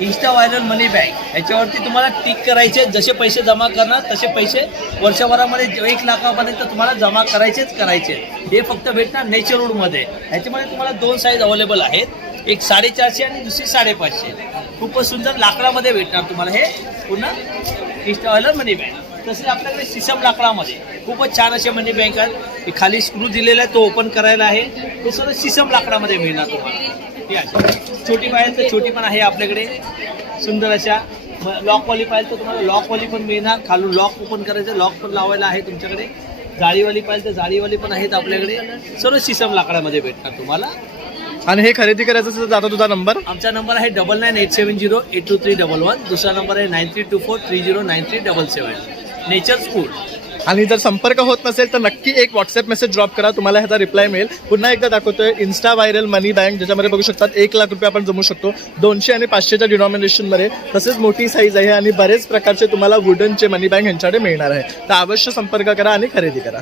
Insta viral मनी bank याच्यावरती तुम्हाला tick करायचे, जसे पैसे जमा करणार तसे पैसे वर्षभरामध्ये 1 लाखापर्यंत तुम्हाला जमा करायचे. हे फक्त भेटणार नेचरवूडमध्ये. ह्याच्यामध्ये तुम्हाला 2 साईज अवेलेबल आहेत, एक 450 आणि दुसरी 550. खूपच सुंदर लाकडामध्ये भेटणार तुम्हाला हे पुन्हा इन्स्टा व्हायरल मनी बँक. तसेच आपल्याकडे सिसम लाकडामध्ये खूपच छान असे मनी बँक आहेत. खाली स्क्रू दिलेला आहे, तो ओपन करायला आहे. ते सर्व सिसम लाकडामध्ये मिळणार तुम्हाला. ठीक आहे. छोटी पाहिजे तर छोटी पण आहे आपल्याकडे, सुंदर अशा. लॉकवाली पाहिजे तर तुम्हाला लॉकवाली पण मिळणार. खालून लॉक ओपन करायचं, लॉक पण लावायला आहे तुमच्याकडे. जाळीवाली पाहिजे तर जाळीवाली पण आहेत आपल्याकडे. सर्व सिसम लाकडामध्ये भेटणार तुम्हाला. आणि हे खरेदी करायचं असेल तर आता तुझा नंबर. आमचा नंबर आहे 9987082311. दुसरा नंबर आहे 9324309377. Nature's Wood. आणि जर संपर्क होत नसेल तर नक्की एक व्हॉट्सअप मेसेज ड्रॉप करा, तुम्हाला ह्याचा रिप्लाय मिळेल. पुन्हा एकदा दाखवतोय इन्स्टा व्हायरल मनी बँक, ज्याच्यामध्ये बघू शकतात 1 लाख रुपये आपण जमू शकतो 200 आणि 500च्या डिनॉमिनेशनमध्ये. तसेच मोठी साईज आहे आणि बरेच प्रकारचे तुम्हाला वुडनचे मनी बँक यांच्याकडे मिळणार आहे. तर अवश्य संपर्क करा आणि खरेदी करा.